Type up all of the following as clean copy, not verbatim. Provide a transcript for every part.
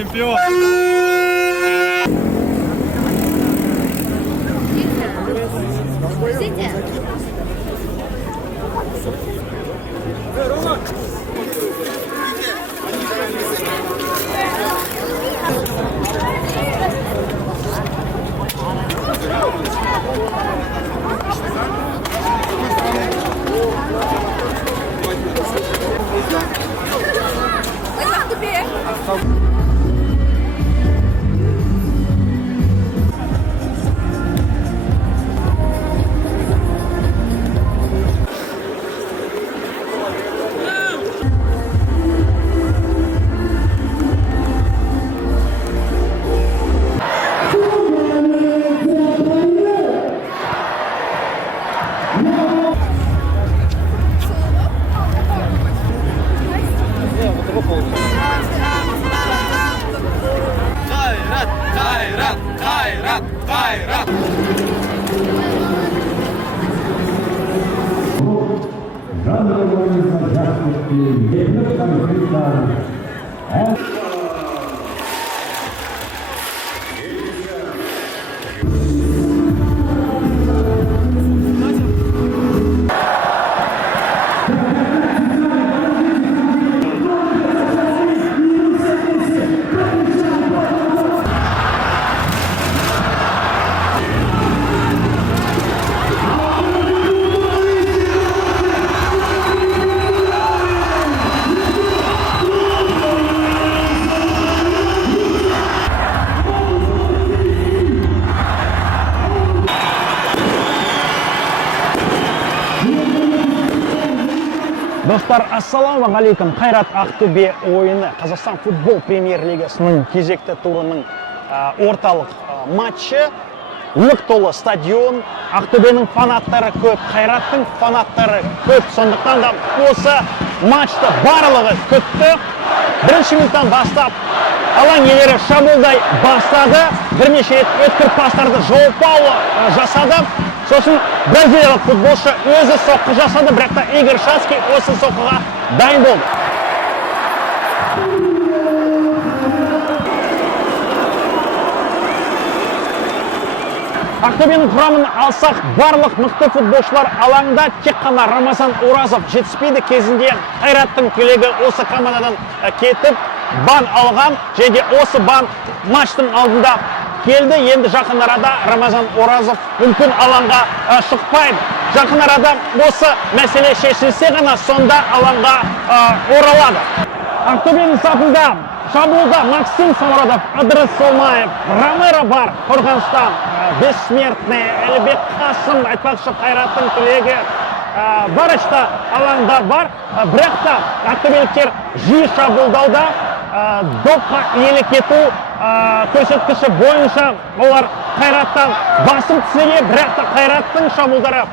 чемпион. Kayrat. Достар, ассалаумағалейкум. Қайрат Ақтөбе ойыны Қазақстан футбол премьер-лигасының кезекті турының орталық матчы. Лық толы стадион, Ақтөбенің фанаттары көп, Қайраттың фанаттары көп. Сондықтан да осы матчты барлығы күтті. Бірінші минуттан бастап алаң иелері шабуылдай бастады. Бірнеше рет өткір пастарды Жоу Пауло жасады. Сосын бразилиялық футболшы өзі соққы жасады, бірақ та Игорь Шацкий осы соққыға дайын болды. Ақтөбенің құрамын алсақ, барлық мықты футболшылар алаңда, тек қана Рамазан Оразов жетіспейді. Кезінде Қайраттың түлегі осы командадан кетіп, бан алған, және осы бан матчтың алдында келді. Енді жақын арада Рамазан Оразов мүмкін алаңға шықпайды. Жақын арада осы мәселе шешілсе ғана сонда алаңға оралады. Ақтөбенің сапында шабуылда Максим Саморадов, Ыдырыс Солмаев, Ромеро бар. Қорғаныстан бессмертный Әлібек Қасым, айтпақшы Қайраттың түлегі Барышта алаңда бар. Бірақ та ақтөбеліктер жиі шабуылдауда, допқа иелік ету көрсеткіші бойынша олар Қайраттан басым түссе, бірақ та Қайраттың шабуылдары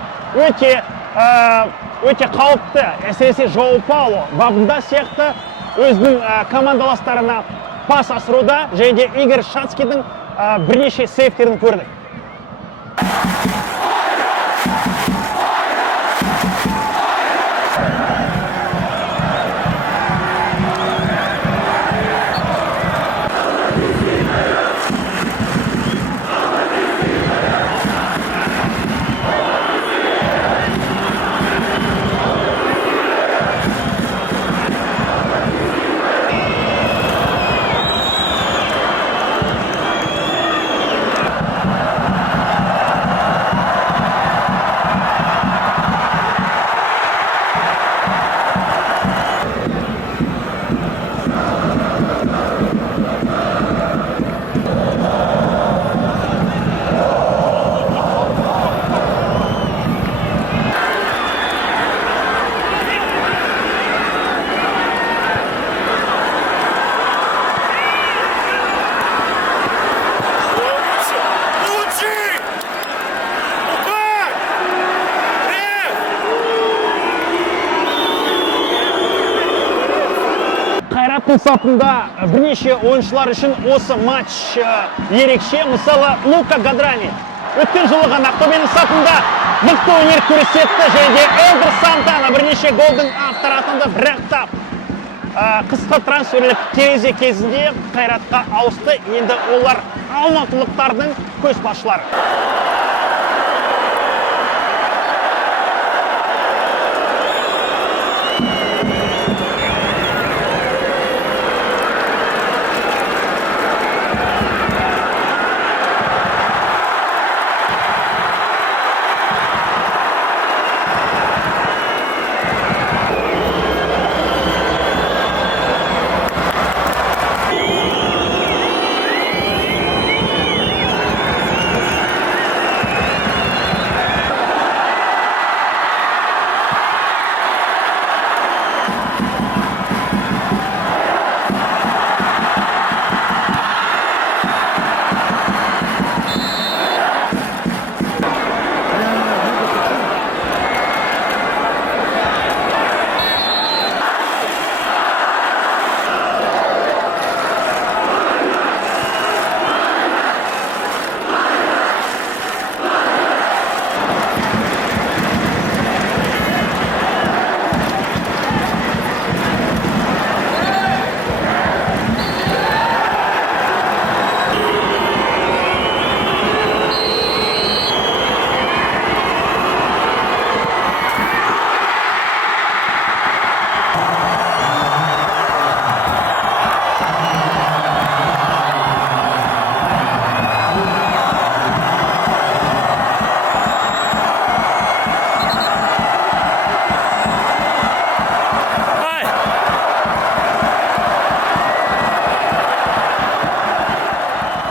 өте қауіпті. Әсіресе Жоу Пауло бабында сияқты өзінің командаластарына пас асыруда, және де Игорь Шацкийдің бірнеше сейвтерін көрдік. Сапында бірнеше ойыншылар үшін осы матч ерекше. Мысалы, Лука Гадрани өткен жылы ғана Ақтөбенің сапында мықты өнер көрсетті, және де Элдер Сантана бірнеше голдың авторы атанды. Бірақ та қысқы трансферлік терезе кезінде Қайратқа ауысты. Енді олар алматылықтардың көшбасшылары.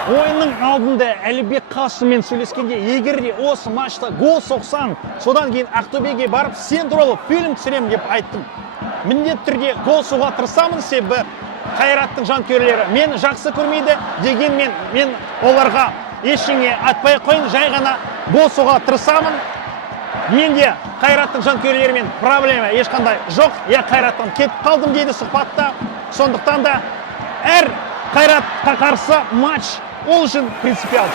Ойынның алдында Әлібек Қасыммен сөйлескенде, егер де осы матчта гол соқсаң, содан кейін Ақтөбеге барып, сен туралы фильм түсірем деп айттым. Міндетті түрде гол соға тырысамын, себебі Қайраттың жанкүйерлері мені жақсы көрмейді, дегенмен мен оларға ештеңе айтпай қойын, жай ғана гол соға тырысамын. Менде Қайраттың жанкүйерлерімен проблема ешқандай жоқ. Я Қайраттан кетіп қалдым дейді сұхбатта. Сондықтан да әр Қайратқа қарсы матч ол үшін принципиал.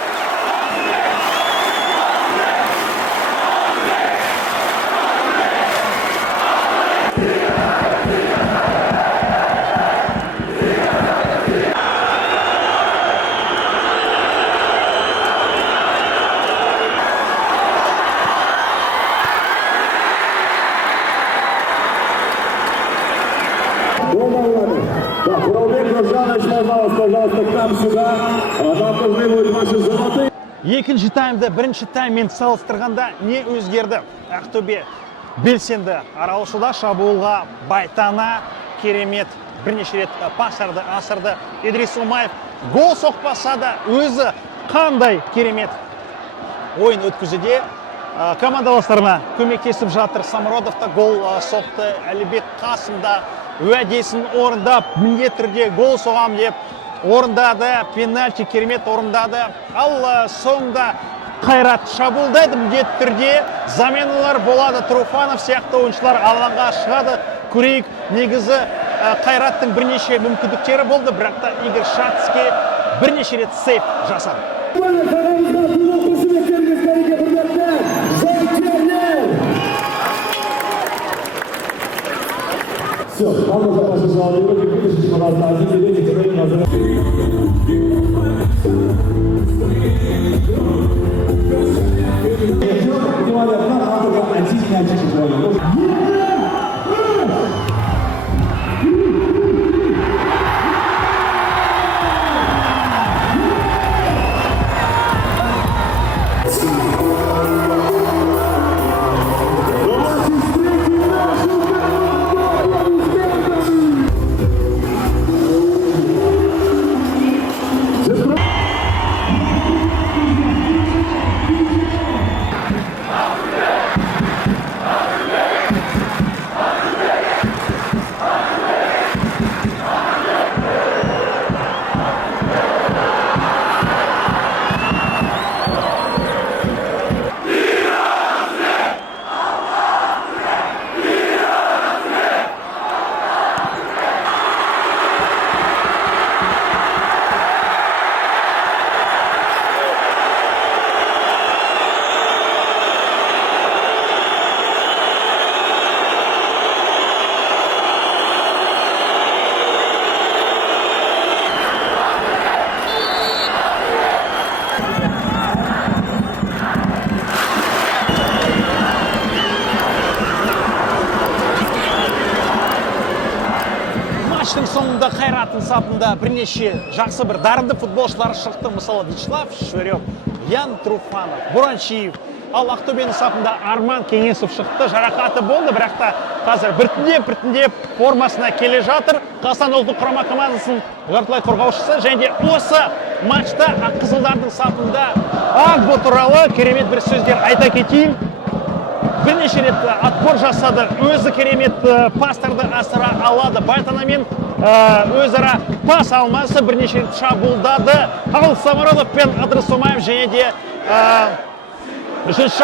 Екінші таймда бірінші тайммен салыстырғанда не өзгерді? Ақтөбе белсенді араласуда, шабуылға Байтана керемет бірнеше рет пастарды асырды. Идрис Умаев гол соқпаса да өзі қандай керемет ойын өткізуде. Командаластарына көмектесіп жатыр. Самародов та гол соқты. Әлібек Қасым да уәдесін орындап, міндетті түрде гол соғам деп орындады, пенальти керемет орындады. Ал соңында Қайрат шабуылдайды, міндетті түрде заменалар болады. Труфанов сияқты ойыншылар алаңға шығады. Көрейік, негізі Қайраттың бірнеше мүмкіндіктері болды, бірақ та Игорь Шацкий бірнеше рет сейв жасады. Все, мама запаша жалует, и видишь, что нас один и тебе не называют. Внимание, одна мама, один мячик. Қайраттың сапында бірнеше жақсы бір дарынды футболшылар шықты. Мысалы Вячеслав Шверев, Ян Труфанов, Буранчиев. Ал Ақтөбенің сапында Арман Кеңесов шықты. Жарақаты болды, бірақ та қазір біртіндеп формасына келе жатыр. Қазақстан ұлттық құрама командасының жартылай қорғаушысы. Және осы матчта аққызылдардың сапында Агбо туралы керемет бір сөздер айта кетейін. Бірнеше рет отбор жасады, өзі керемет пастарды асыра алады. Байтанамен өзара пас алмасы бірнеше рет шабуылдады. Ал Самаролов пен Ыдырысомаев және де үшінші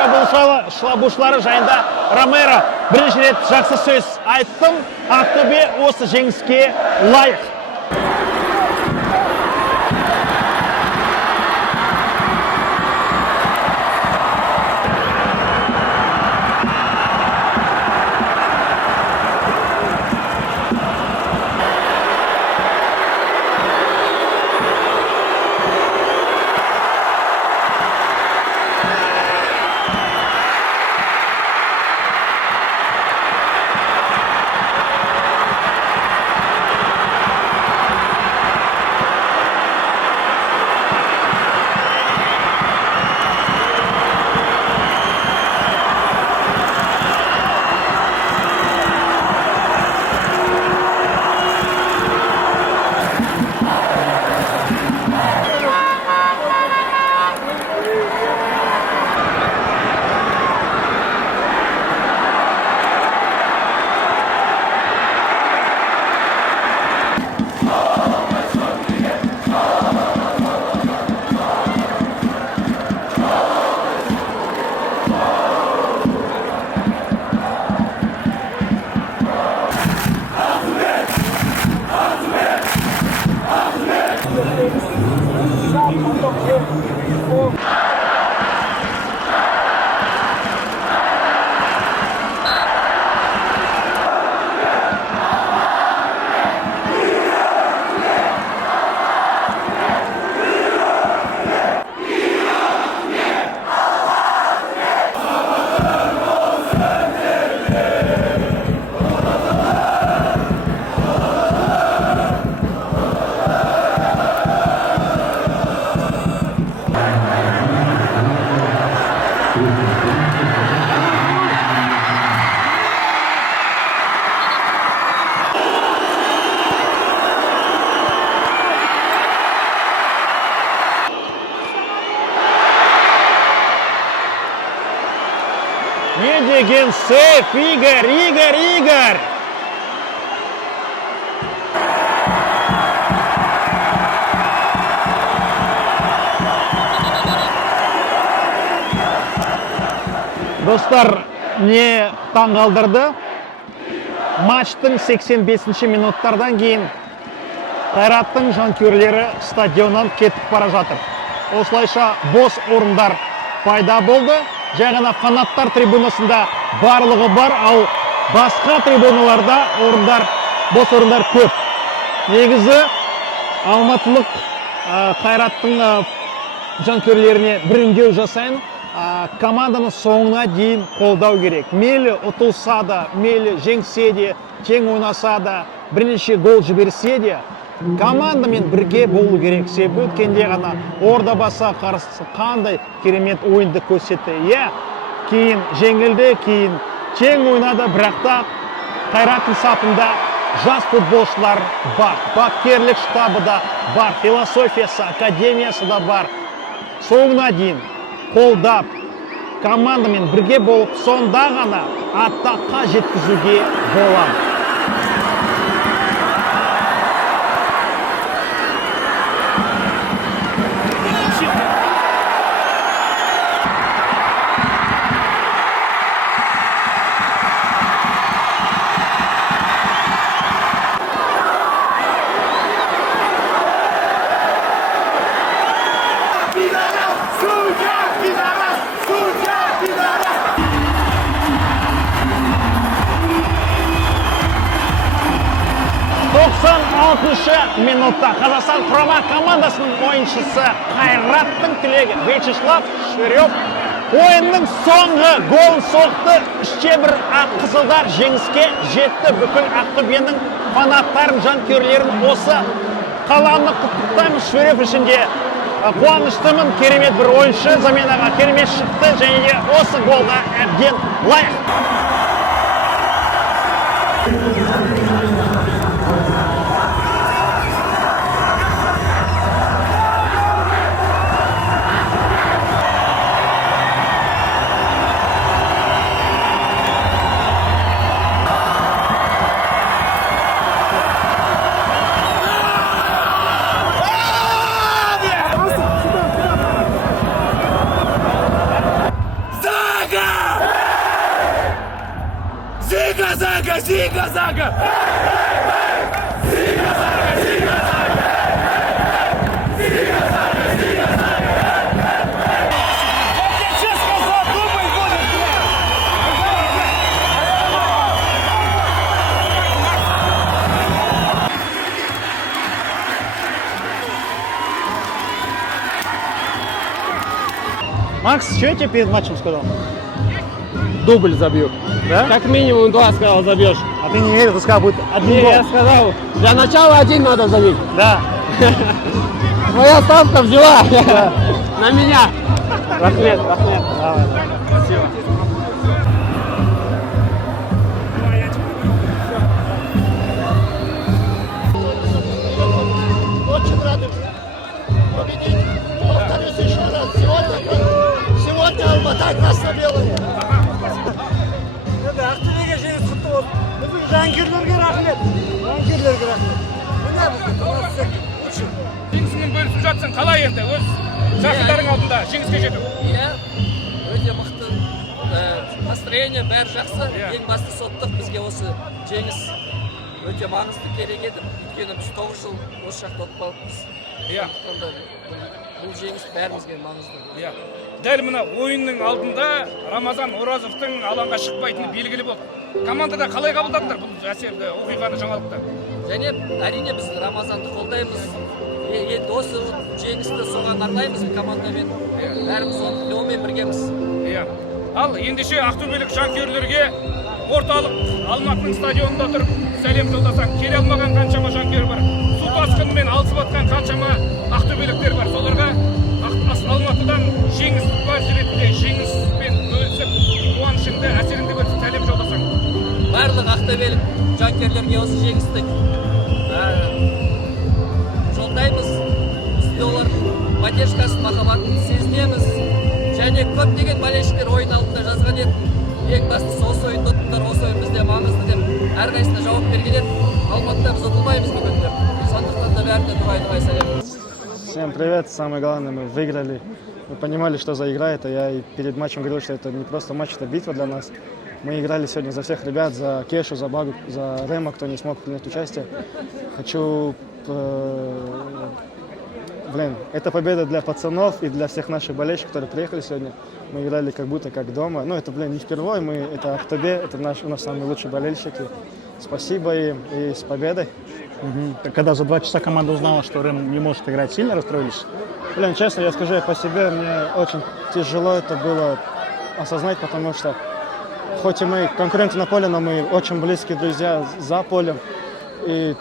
шабуылшылары жайында Ромеро бірнеше рет жақсы сөз айттым. Ақтөбе осы жеңіске лайық. Не деген сейф, Игорь! Достар, не таңғалдырды? Матчтың 85-ші минуттардан кейін Қайраттың жанкүйерлері стадионнан кетіп бара жатыр. Осылайша бос орындар пайда болды. Жай ғана фанаттар трибунасында барлығы бар, ал басқа трибуналарда бос орындар көп. Негізі алматылық Қайраттың жанкүйерлеріне бір үндеу жасайын. Команданы соңына дейін қолдау керек. Мейлі ұтылса да, мейлі жеңсе де, тең ойнаса да, бірнеше гол жіберсе де, командамен бірге болу керек. Себебі өткенде ғана Ордабасы қарсы қандай керемет ойынды көрсетті. Кейін жеңілді, кейін тең ойнады, бірақ та Қайраттың сапында жас футболшылар бар. Бапкерлік штабы да бар, философиясы, академиясы да бар. Соңына дейін қолдап, командамен бірге болып, сонда ғана атаққа жеткізуге болады. 96 минутта Қазақстан құрама командасының ойыншысы Қайраттың түлегі Вячеслав Шверев Ойынның соңғы голын соқты. Іште бір ақ қызылдар жеңіске жетті. Бүкіл Ақтөбенің фанаттарын, жанкүйерлерін осы қаланы құттықтаймыз. Шверев ішінде қуаныштымын. Керемет бір ойыншы, заменаға керемет шықты және де осы голға әбден лайық. Ziga Zaga! Ziga Zaga! Макс, что я тебе перед матчем сказал? Дубль забью. Да? Как минимум 2, сказал, забьешь. А ты не верил, ты сказал, будет один гол. Я сказал, для начала 1 надо забить. Да. Моя ставка взяла на меня. Рахмет. Давай. Спасибо. Очень рады победить. Повторюсь еще раз. Сегодня Алмата красно-белая. Ақтөбеге жеңіс құтты болсын. Біздің жанкүйерлерге рахмет. Жанкүйерлерге рахмет. Міне біздің команда лучше. Жеңісіңмен бөлісіп жатсың, қалай енді өз жақындарың алдында жеңіске жету? Иә, өте мықты настроение, бәрі жақсы. Ең басты соттық бізге осы жеңіс өте маңызды керек еді. Өйткені біз 9 жыл осы жақта отпалықпыз. Иә. Бұл жеңіс бәрімізге маңызды. Иә. Дәл мына ойынның алдында Рамазан Оразовтың алаңға шықпайтыны белгілі болды. Командада қалай қабылдадыңдар бұл әсерді, оқиғаны, жаңалықты? Және әрине біз Рамазанды қолдаймыз. Енді осы жеңісті соған арнаймыз командамен. Бәріміз онымен біргеміз. Иә. Ал ендеше ақтөбелік жанкүйерлерге орталық Алматының стадионында тұрып сәлем жолдасаң, келе алмаған қаншама жанкүйер бар. Су тасқынымен алысып жатқан қаншама ақтөбеліктер бар. Соларға Алматыдан жеңіс бар ретінде жеңіспен бөлісіп, қуанышыңды, әсеріңді бөлісіп сәлем жолдасаң. Барлық ақтөбелік жанкүйерлерге осы жеңісті жолдаймыз. Біз олардың поддержкасын, махаббатын сезінеміз. Және көптеген болельшіктер ойын алдында жазған еді. Ең бастысы осы ойынды ұттыңдар, осы ойын бізде маңызды деп әрқайсысына жауап берген еді. Алматыда біз ұтылмаймыз бүгін деп. Сондықтан да бәріне дұғай сәлем. Всем привет, самое главное, мы выиграли, мы понимали, что за игра это, я и перед матчем говорил, что это не просто матч, это битва для нас. Мы играли сегодня за всех ребят, за Кешу, за Багу, за Рема, кто не смог принять участие. Хочу, это победа для пацанов и для всех наших болельщиков, которые приехали сегодня. Мы играли как будто как дома, ну это, не впервые, это Актобе, это у нас самые лучшие болельщики. Спасибо им и с победой. Когда за 2 часа команда узнала, что Рэм не может играть, сильно расстроились? Честно, я скажу по себе, мне очень тяжело это было осознать, потому что хоть и мы конкуренты на поле, но мы очень близкие друзья за полем. И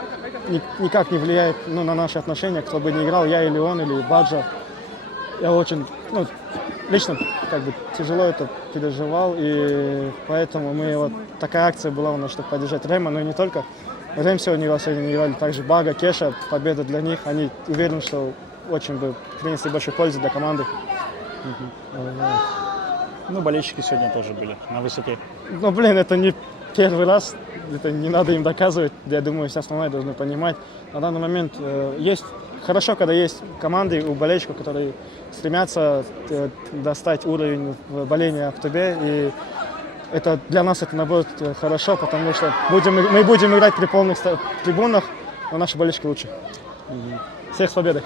никак не влияет на наши отношения, кто бы ни играл, я или он, или Баджа. Я очень, лично тяжело это переживал, и поэтому такая акция была у нас, чтобы поддержать Рэма, но и не только. Рэм сегодня не играли, также Бага, Кеша, победа для них. Они уверены, что очень бы принесли большую пользу для команды. Ну, болельщики сегодня тоже были на высоте. Это не первый раз, это не надо им доказывать. Я думаю, вся страна должна понимать. На данный момент есть хорошо, когда есть команды у болельщиков, которые стремятся достать уровень боления в Актобе. И это для нас это наоборот хорошо, потому что мы будем играть при полных трибунах, но наши болельщики лучше. Всех с победой!